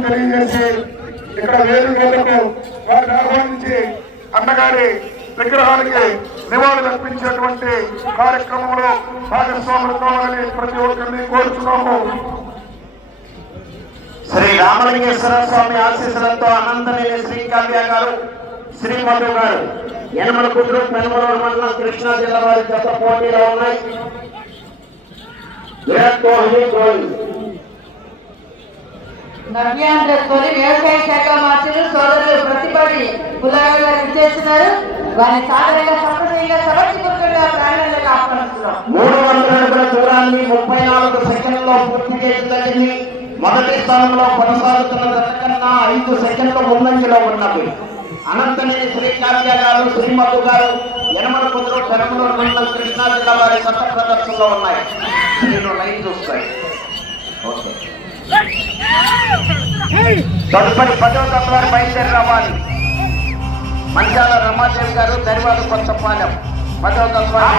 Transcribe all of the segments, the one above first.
శుభాకాంక్షలు తెలియజేసి ఇక్కడ వేదికలకు వారిని ఆహ్వానించి అన్నగారి విగ్రహానికి నివాళులు అర్పించేటువంటి కార్యక్రమంలో భాగస్వాములు కావాలని ప్రతి ఒక్కరిని కోరుతున్నాము. శ్రీ రామలింగేశ్వర స్వామి ఆశీస్సులతో అనంతనేని శ్రీకావ్య గారు, శ్రీ మధు గారు, యనమల కుదురు పెనుమలూరు మండలం కృష్ణా జిల్లా వారి జత పోటీలో ఉన్నాయి. విరాట్ కోహ్లీ గోల్. నవ్యాంధ్రతోని వ్యవసాయ శాఖ మంత్రులు సోదరులు ప్రతిపాటి పుల్లారావు గారు విచ్చేస్తున్నారు. వారిని సాధారణంగా సంప్రదాయంగా సమర్థపూర్వకంగా ప్రాణాలకు ఆహ్వానిస్తున్నాం. 300 అడుగుల దూరాన్ని 34 సెకండ్లలో పూర్తి చేయడం జరిగింది. మొదటి స్థానంలో కొనసాగుతున్న కన్నా 5 సెకండ్ల ముందంజలో ఉన్నవి. అనంతనేని శ్రీకావ్య గారు, శ్రీమధు గారు, యనమల కుదురు పెనుమలూరు మండలం కృష్ణా జిల్లా వారి కొత్త ప్రదర్శనలో ఉన్నాయి. నేను లైన్ చూస్తాయి. తదుపరి 10వ తత్వాలు బయలుదేరి రావాలి. మంచాల రమాదేవి గారు, దరివాడు కొత్తపాలెం 10వ తత్వాలు.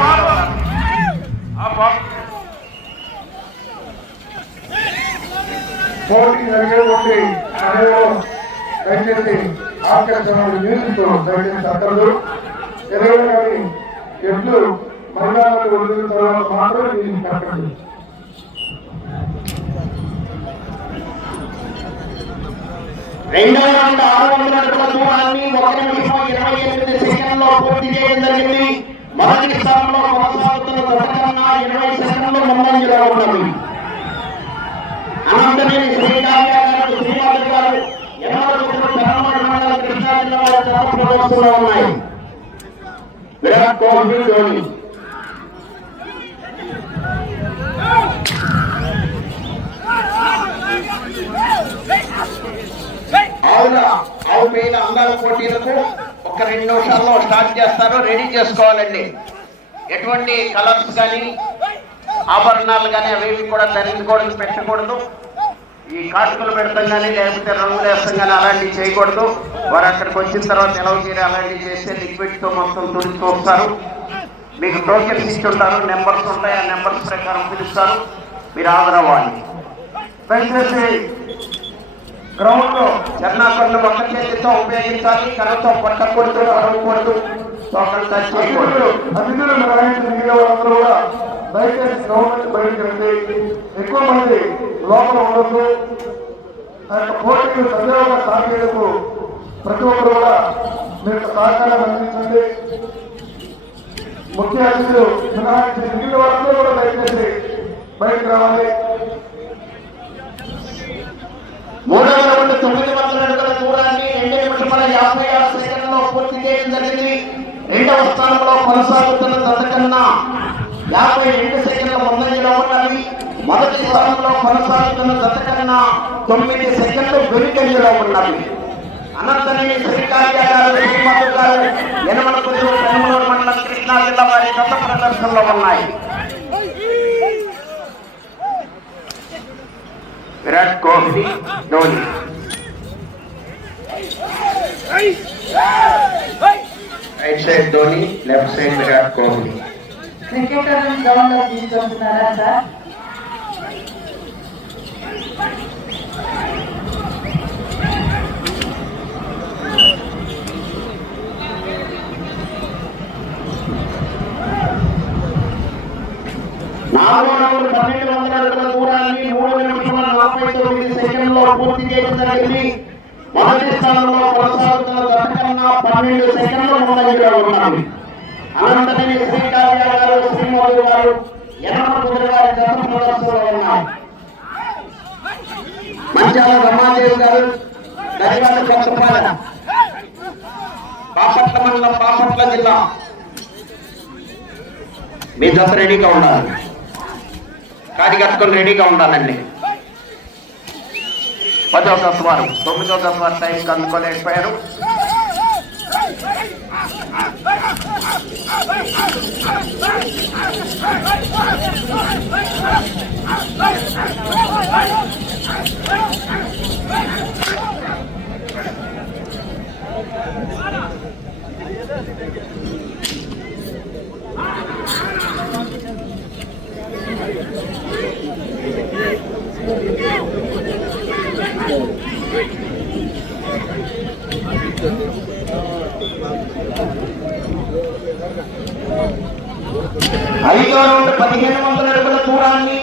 పోటీ జరిగేటువంటి సమయంలో దయచేసి ఆకర్షణలు నిలుస్తూ దయచేసి అక్కర్లు ఎదురు కానీ ఎడ్లు మైదానాలు వదిలిన తర్వాత మాత్రం దీన్ని పెట్టండి. రెండవ రౌండ్ 600 అడుగుల దూరాన్ని 1 నిమిషం 28 సెకండ్లో పూర్తి చేయడం జరిగింది. మొదటి స్థానంలో కొనసాగుతున్న కన్నా 20 సెకండ్లు ముందంజలో ఉన్నది. అనంతనేని శ్రీకావ్య గారు, శ్రీమధు గారు, యనమల కుదురు పెనుమలూరు మండలం కృష్ణా జిల్లా వారి జత ప్రదర్శనలో ఉన్నాయి. విరాట్ కోహ్లీ ధోని. ఆవు పేద అందాల పోటీలకు ఒక 2 నిమిషాల్లో స్టార్ట్ చేస్తారు. రెడీ చేసుకోవాలండి. ఎటువంటి కలర్స్ కానీ ఆభరణాలు కానీ అవేవి కూడా ధరించకూడదు, పెట్టకూడదు. ఈ కాటుకలు పెడతాం కానీ లేకపోతే రంగులు వేస్తాం కానీ అలాంటివి చేయకూడదు. వారు అక్కడికి వచ్చిన తర్వాత ఎలా తీరు అలాంటివి చేస్తే లిక్విడ్తో మొత్తం తుడిచి వస్తారు. మీకు టోకెన్స్ ఇచ్చుంటారు, నెంబర్స్ ఉంటాయి. ఆ నెంబర్స్ ప్రకారం పిలుస్తారు. మీరు హాజరవ్వాలి. దయచేసి గ్రౌండ్ లో చర్నాపర్లు ఒక చేతితో ఉపయోగించాలి. కర్రతో పట్టకూడదు, అరవకూడదు, తోకలు టచ్ చేయకూడదు. అతిథులు నిర్వహించిన వాళ్ళందరూ కూడా దయచేసి గ్రౌండ్ నుంచి బయటకు రండి. ఎక్కువ మంది లోపల ఉండొద్దు. ఆ యొక్క పోటీలు సజీవంగా సాగేందుకు ప్రతి ఒక్కరు కూడా మీ యొక్క సహకారం అందించండి. ముఖ్య అతిథులు మినహాయించి మిగిలిన వాళ్ళందరూ కూడా దయచేసి బయటకు రావాలి. 3వ రౌండ్ 900 అడుగుల దూరాన్ని 2 నిమిషాల 56 సెకండ్లో పూర్తి చేయడం జరిగింది. 2వ స్థానంలో కొనసాగుతున్న జత కన్నా 52 సెకండ్ల ముందంజలో ఉన్నవి. మొదటి స్థానంలో కొనసాగుతున్న జత కన్నా 9 సెకండ్లు వెనుకంజలో ఉన్నవి. అనంతనేని శ్రీకావ్య గారు, శ్రీమధు గారు, యనమల కుదురు పెనుమలూరు మండలం కృష్ణా జిల్లా వారి కొత్త ప్రదర్శనలో ఉన్నాయి. Virat Kohli Dhoni. Right side Dhoni, left side Virat Kohli. క్రికెటర్లను గ్రౌండ్ లో తీసుకొస్తున్నారా సార్? నాలుగో రౌండ్ 1200 అడుగుల దూరాన్ని 3 నిమిషాల 49 సెకండ్లో పూర్తి చేయడం జరిగింది. మొదటి స్థానంలో కొనసాగుతున్న జత కన్నా 12 సెకండ్లు ముందంజలో ఉన్నవి. అనంతనేని శ్రీకావ్య గారు, శ్రీమధు గారు, యనమల కుదురు గారి జత ప్రదర్శనలో ఉన్నాయి. మంచాల రమాదేవి గారు, దరివాడు కొత్తపాలెం బాపట్ల మండలం, బాపట్ల జిల్లా. మీ జత రెడీగా ఉండాలి. కాడి కట్టుకొని రెడీగా ఉండాలండి. 10వ తత్వాలు 9వ తత్వాలు టైంకి అందుకోలేకపోయారు. ఐదో రౌండ్ 1500 అడుగుల దూరాన్ని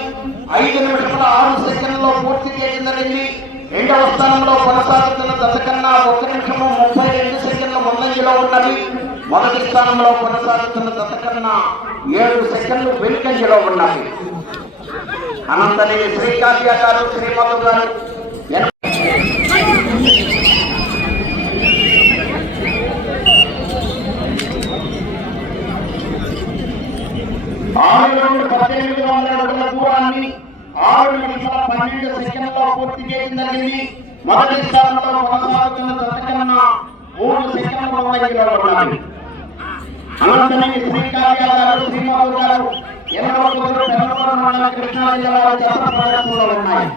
5 నిమిషముల 6 సెకండ్లలో పూర్తి చేయడం జరిగింది. రెండవ స్థానంలో కొనసాగుతున్న జత కన్నా 1 నిమిషము 32 సెకండ్ల ముందంజలో ఉన్నవి. మొదటి స్థానంలో కొనసాగుతున్న జత కన్నా 7 సెకండ్లు వెనుకంజలో ఉన్నవి. అనంతనేని శ్రీకాంత్య గారు, శ్రీమధు గారు ఆరు రౌండ్ 1800 అడుగుల దూరాన్ని 6 నిమిషాల 12 సెకండ్లలో పూర్తి చేయడం జరిగింది. మొదటి స్థానంలో కొనసాగుతున్న జత కన్నా 3 సెకండ్ల ముందంజలో ఉన్నవి. అనంతనేని శ్రీకాంత్య గారు, శ్రీమధు గారు ఎనమలకుదురు పెనమలూరు మండలం కృష్ణా జిల్లా వారి జత ప్రదర్శనలో ఉన్నాయి.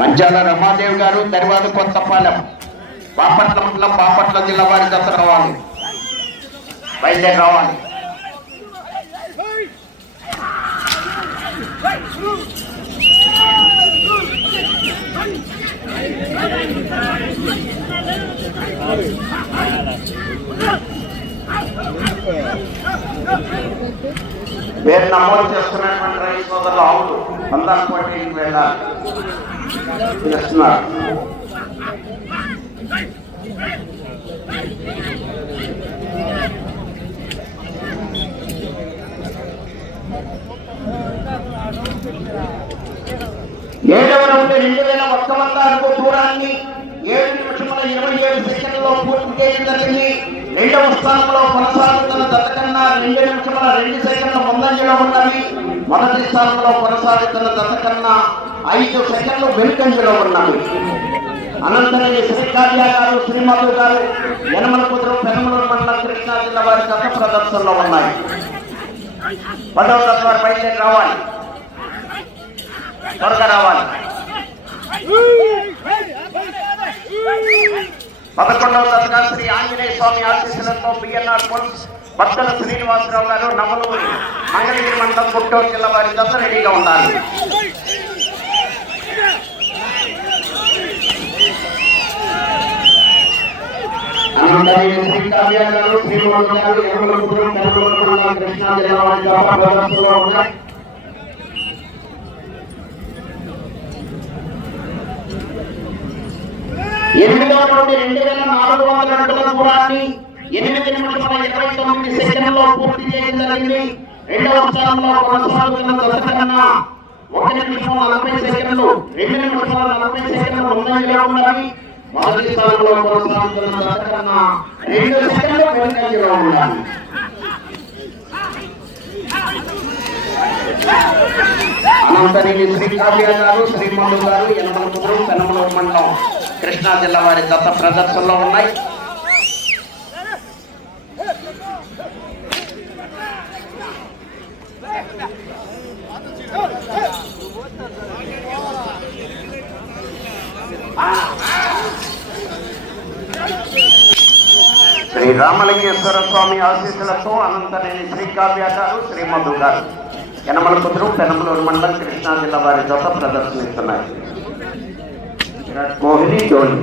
మంచాల రమాదేవి గారు, దరివాదు కొత్తపాలెం, బాపట్ల మండలం, బాపట్ల జిల్లా వారి జత రావాలి, బయలుదేరి రావాలి. పేరు నమోదు చేసుకున్నటువంటి రైతు సోదరులు అవును బంధాల పోటీకి వెళ్ళాలి చేస్తున్నారు. ఏడవ రౌండ్ 2100 అడుగు దూరాన్ని 7 నిమిషముల 27 సెకండ్లలో పూర్తి చేయడం జరిగింది. రెండవ స్థానంలో కొనసాగుతున్న జత కన్నా 2 నిమిషముల 2 సెకండ్ల ముందంజలో ఉన్నవి. మొదటి స్థానంలో కొనసాగుతున్న జత కన్నా 5 సెకండ్లు వెనుకంజలో ఉన్నవి. అనంతనేని శ్రీకాంత్య గారు, శ్రీమధు గారు యనమలకుదురు పెనమలూరు మండలం కృష్ణా జిల్లా వారి జత ప్రదర్శనలో ఉన్నాయి. 10వ జత వారు బయలుదేరి రావాలి, త్వరగా రావాలి. 11వ జతగా శ్రీ ఆంజనేయ స్వామి ఆశీస్సులతో బిఎన్ఆర్ పోల్స్ బత్తల శ్రీనివాసరావు గారు, నమలూరు మంగళగిరి మండలం, గుంటూరు జిల్లా వారి జత రెడీగా ఉండాలి. శ్రీకాంత్య గారు, శ్రీమధు గారు యనమలకుదురు పెనమలూరు మండలం కృష్ణా జిల్లా వారి జత ప్రదర్శనలో ఉన్నాయి. ఎనిమిదవ రౌండ్ 2400 అడుగుల దూరాన్ని 8 నిమిషముల 29 సెకండ్లలో పూర్తి చేయడం జరిగింది. రెండవ స్థానంలో కొనసాగుతున్న జత కన్నా 1 నిమిషం 40 సెకండ్లు 2 నిమిషాల 40 సెకండ్ల ముందంజలో ఉన్నవి. మొదటి స్థానంలో కొనసాగుతున్న జత కన్నా 2 సెకండ్లు వెనుకంజలో ఉన్నవి. అనంతనేని శ్రీకాంత్య గారు, శ్రీమధు గారు యనమలకుదురు పెనమలూరు మండలం కృష్ణా జిల్లా వారి జత ప్రదర్శనలో ఉన్నాయి. శ్రీ రామలింగేశ్వర స్వామి ఆశీస్సులతో అనంతనేని శ్రీకాంత్య గారు, శ్రీమధు గారు యనమలకుదురు పెనమలూరు మండలం కృష్ణా జిల్లా వారి జత ప్రదర్శనిస్తున్నాయి. విరాట్ కోహ్లీ, ధోని.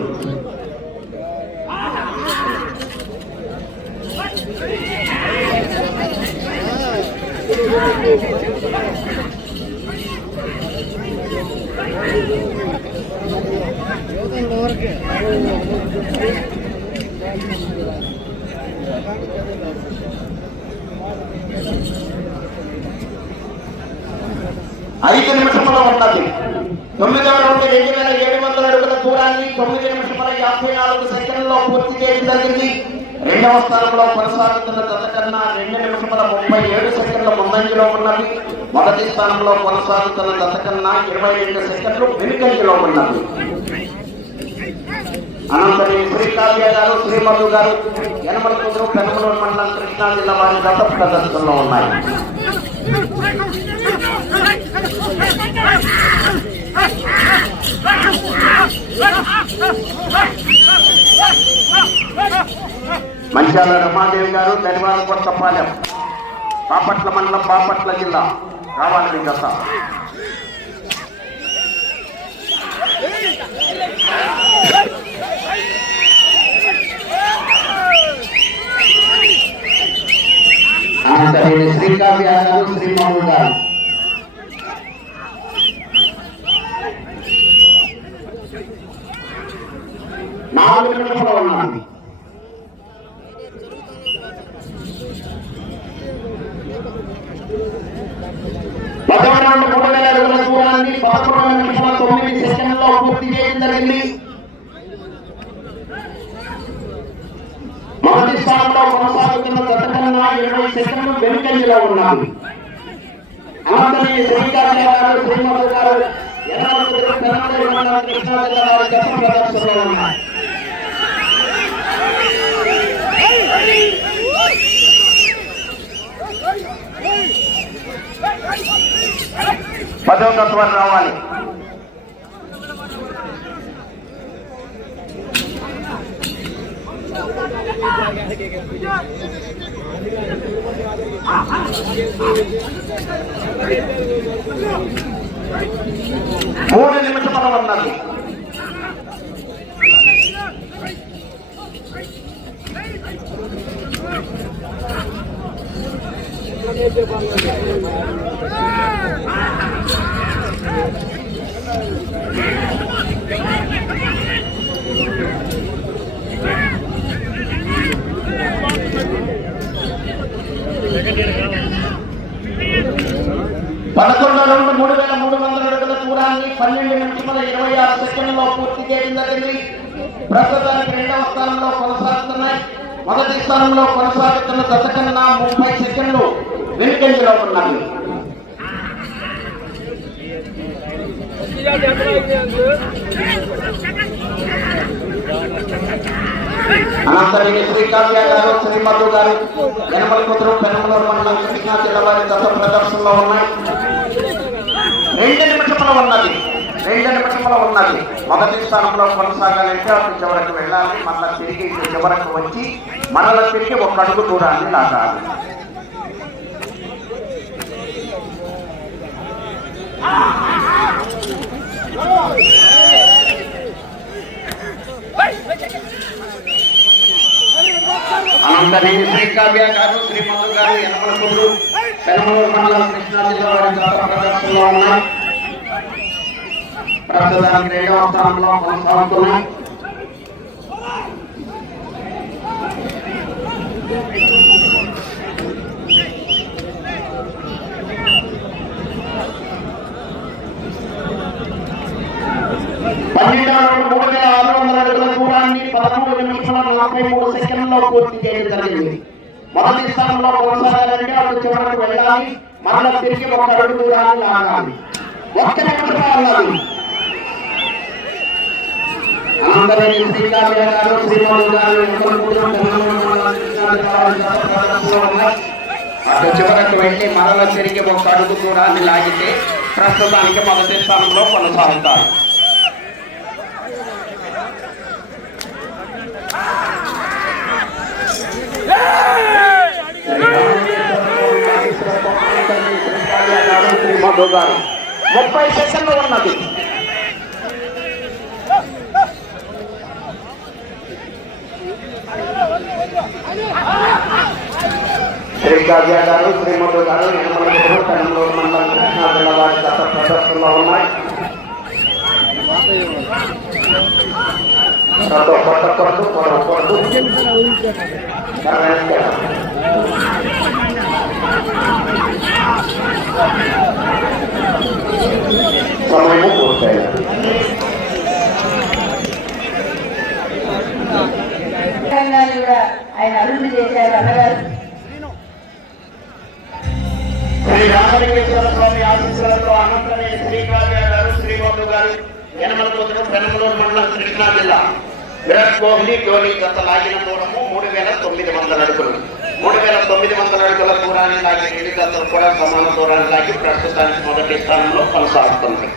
ఐదు నిమిషముల ఉన్నది. 9వ రౌండ్ 2700 అడుగుల దూరాన్ని 9 నిమిషముల 54 సెకండ్లలో పూర్తి చేయడం జరిగింది. రెండవ స్థానంలో కొనసాగుతున్న జత కన్నా 2 నిమిషముల 37 సెకండ్ల ముందంజలో ఉన్నవి. మొదటి స్థానంలో కొనసాగుతున్న జత కన్నా 22 సెకండ్లు వెనుకంజలో ఉన్నవి. అనంతనేని శ్రీకాంత్య గారు, శ్రీమధు గారు యనమలకుదురు పెనమలూరు మండలం కృష్ణా జిల్లా వారి జత ప్రదర్శనలో ఉన్నాయి. మంచాల రమాదేవి గారు, దరివాదు కొత్తపాలెం, బాపట్ల మండలం, బాపట్ల జిల్లా రావాలి మీ జత. శ్రీకావ్య గారు, శ్రీమోహన్ గారు. నాలుగు నిమిషంలో ఉన్నది. పదకొండు 3,000 అడుగుల దూరాన్ని 11 నిమిషాల 9 సెకండ్లో పూర్తి చేయడం జరిగింది. మొదటి స్థానంలో కొనసాగుతున్న గత కన్నా 20 సెకండ్లు వెనుకంజలో ఉన్నాయి. అనంతరం శ్రీకాంత్ గారు, శ్రీమతి గారు, పెనమలూరు మండలం కృష్ణా జిల్లా వారి జత ప్రదర్శనలో ఉన్నాయి. పదవ తత్వాన్ని రావాలి. మూడు నిమిషముల ఉన్నది. పదకొండో రౌండ్ 3,300 అడుగుల దూరాన్ని 12 నిమిషముల 26 సెకండ్లలో పూర్తి చేయడం జరిగింది. ప్రస్తుతానికి రెండవ స్థానంలో కొనసాగుతున్నాయి. మొదటి స్థానంలో కొనసాగుతున్న గత కన్నా 30 సెకండ్లు వెనుకంజలో ఉన్నాయి. అనంతరం శ్రీకావ్య గారు, శ్రీమధు గారు, యనమలకుదురు, పెనమలూరు మండలం కృష్ణా జిల్లా వారి గత ప్రదర్శనలో ఉన్నాయి. 2 నిమిషముల ఉన్నది. 2 నిమిషముల ఉన్నది. మొదటి స్థానంలో కొనసాగాలంటే అటు చివరకు వెళ్ళాలి. మళ్ళా తిరిగి ఇటు చివరకు వచ్చి మరల తిరిగి ఒక అడుగు దూరాన్ని లాగాలి. అనంతరం శ్రీకావ్య గారు, శ్రీమధు గారు, యనమలకుదురు, పెనమలూరు మండలం కృష్ణా జిల్లా వారి గత ప్రదర్శనలో ఉన్నాయి. ప్రస్తుతానికి రెండవ స్థానంలో కొనసాగుతున్నాయి. పన్నెండవ రౌండ్ 3,600 అడుగుల దూరాన్ని 13 నిమిషాల 43 సెకండ్లలో పూర్తి చేయడం జరిగింది. మొదటి స్థానంలో కొనసాగాలంటే అటు చివరకు వెళ్ళాలి. మరల తిరిగి ఒక అడుగు దూరాన్ని లాగాలి. 1 నిమిషం అన్నది. అనంతరం శ్రీకావ్య గారు, శ్రీమధు గారు, అటు చివరకు వెళ్ళి మరల తిరిగి ఒక అడుగు దూరాన్ని లాగితే ప్రస్తుతానికి మొదటి స్థానంలో కొనసాగుతారు. శ్రీమధు గారు 30 సెకండ్లు ఉన్నది. శ్రీకావ్య గారు, శ్రీమధు గారు, యనమలకుదురు, పెనమలూరు మండలం కృష్ణా జిల్లా వారి గత ప్రదర్శనలో ఉన్నాయి. సమయము పూర్తయింది. ఆయన అభివృద్ధి చేశారు అన్నగారు. శ్రీ రామలింగేశ్వర స్వామి ఆశీస్సులతో అనంతరం శ్రీకావ్య గారు, శ్రీమధు గారు, యనమలకుదురు, పెనమలూరు మండలం కృష్ణా జిల్లా. విరాట్ కోహ్లీ, ధోని గత లాగిన దూరము 3,900 అడుగులు. 3,900 అడుగుల దూరాన్ని లాగి 2 గంటలు కూడా సమాన దూరాన్ని లాగి ప్రస్తుతానికి మొదటి స్థానంలో కొనసాగుతున్నారు.